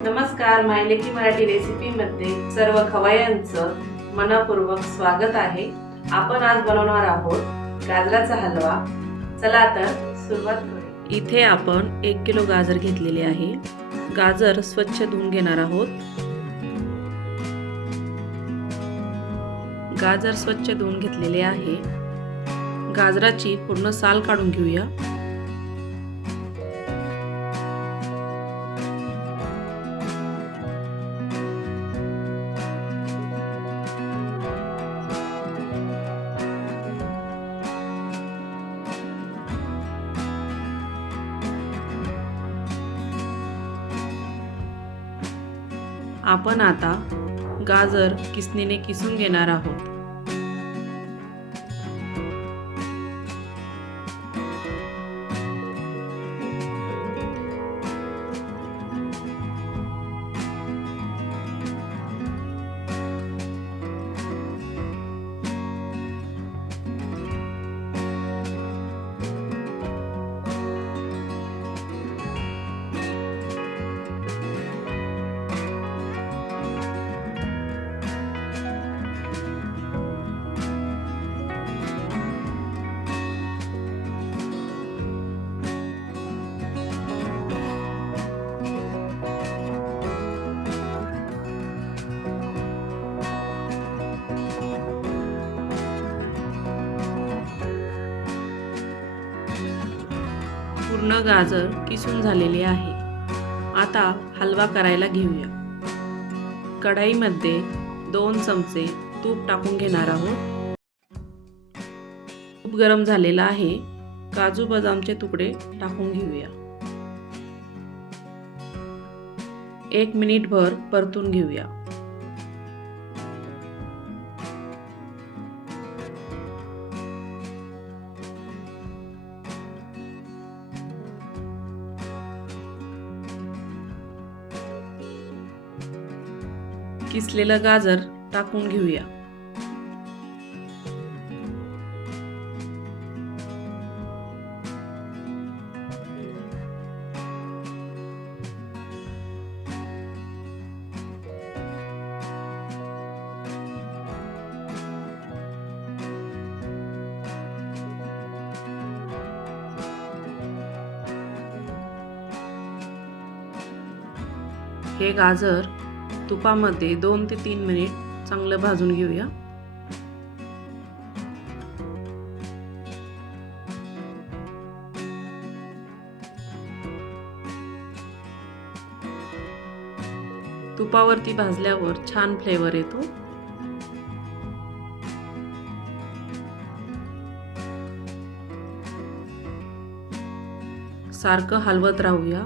नमस्कार मायलेकी मराठी रेसिपीमध्ये सर्व खवयांचं मनपूर्वक स्वागत आहे. आपण आज बनवणार आहोत गाजराचा हलवा. चला तर सुरुवात करू इथे आपण एक किलो गाजर घेतलेले आहे. गाजर स्वच्छ धुवून घेणार आहोत. गाजर स्वच्छ धुवून घेतलेले आहे. गाजराची पूर्ण साल काढून घेऊया. आपण आता गाजर किसणीने किसून घेणार आहोत. पूर्ण गाजर किसून झालेले आहे. आता हलवा करायला घेऊया. कढाईमध्ये दोन चमचे तूप टाकून घेणार आहोत. तूप गरम झालेला आहे. काजू बदामचे तुकडे टाकून घेऊया. एक मिनिटभर परतून घेऊया. किसलेलं गाजर टाकून घेऊया. हे गाजर तुपामध्ये दोन ते तीन मिनिट चांगलं भाजून घेऊया. तुपावरती भाजल्यावर छान फ्लेवर येतो. सारखं हलवत राहूया.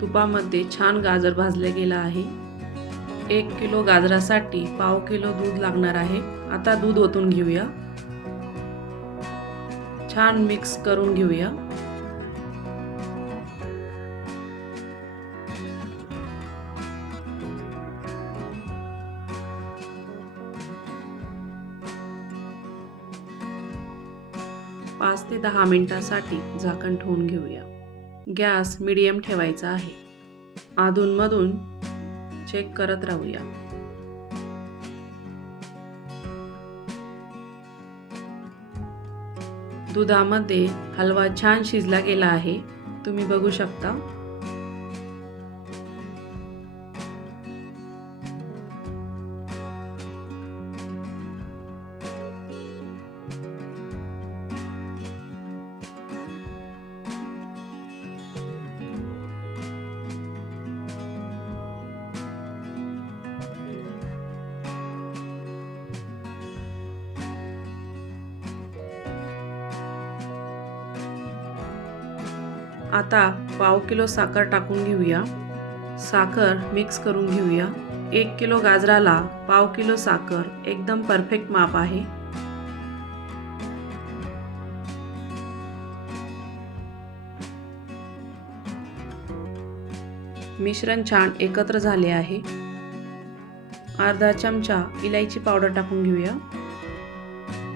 तुपामध्ये छान गाजर भाजले गेलं आहे. एक किलो गाजरासाठी पाव किलो दूध लागणार आहे. आता दूध ओतून घेऊया. छान मिक्स करून घेऊया. पाच ते दहा मिनिटासाठी झाकण ठेवून घेऊया. गॅस मिडियम ठेवायचा आहे. अधूनमधून चेक करत राहूया. दुधामध्ये हलवा छान शिजला गेला आहे. तुम्ही बघू शकता. आता पाव किलो साखर टाकून घेऊया. साखर मिक्स करून घेऊया. एक किलो गाजराला पाव किलो साखर एकदम परफेक्ट माप आहे. मिश्रण छान एकत्र झाले आहे. अर्धा चमचा इलायची पावडर टाकून घेऊया.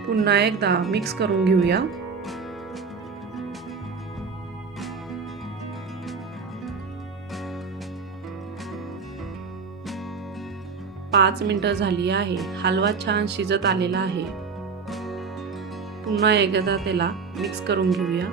पुन्हा एकदा मिक्स करून घेऊया. पाच मिनटं झाली आहे. हलवा छान शिजत आलेला आहे. पुन्हा एकदा त्याला मिक्स करून घेऊया.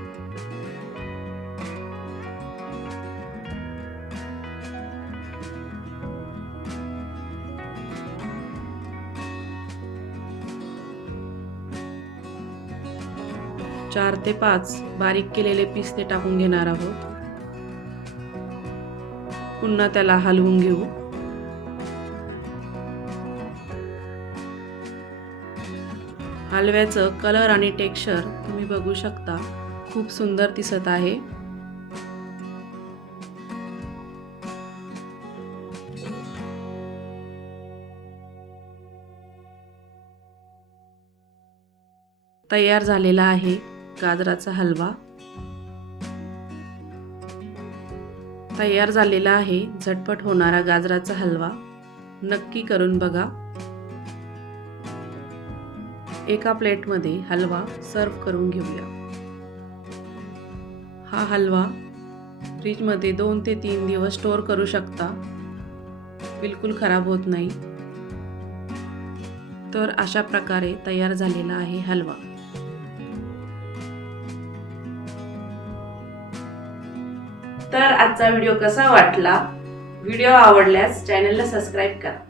चार ते पाच बारीक केलेले पिस्ते टाकून घेणार आहोत. पुन्हा त्याला हलवून घेऊ. हलव्याचं कलर आणि टेक्स्चर तुम्ही बघू शकता. खूप सुंदर दिसत आहे. तयार झालेला आहे गाजराचा हलवा. तयार झालेला आहे झटपट होणारा गाजराचा हलवा. नक्की करून बघा. एका प्लेटमध्ये हलवा सर्व करून घेऊया. हा हलवा फ्रीजमध्ये दोन ते तीन दिवस स्टोअर करू शकता. बिलकुल खराब होत नाही. तर अशा प्रकारे तयार झालेला आहे हलवा. तर आजचा व्हिडिओ कसा वाटला? व्हिडिओ आवडल्यास चॅनलला सबस्क्राईब करा.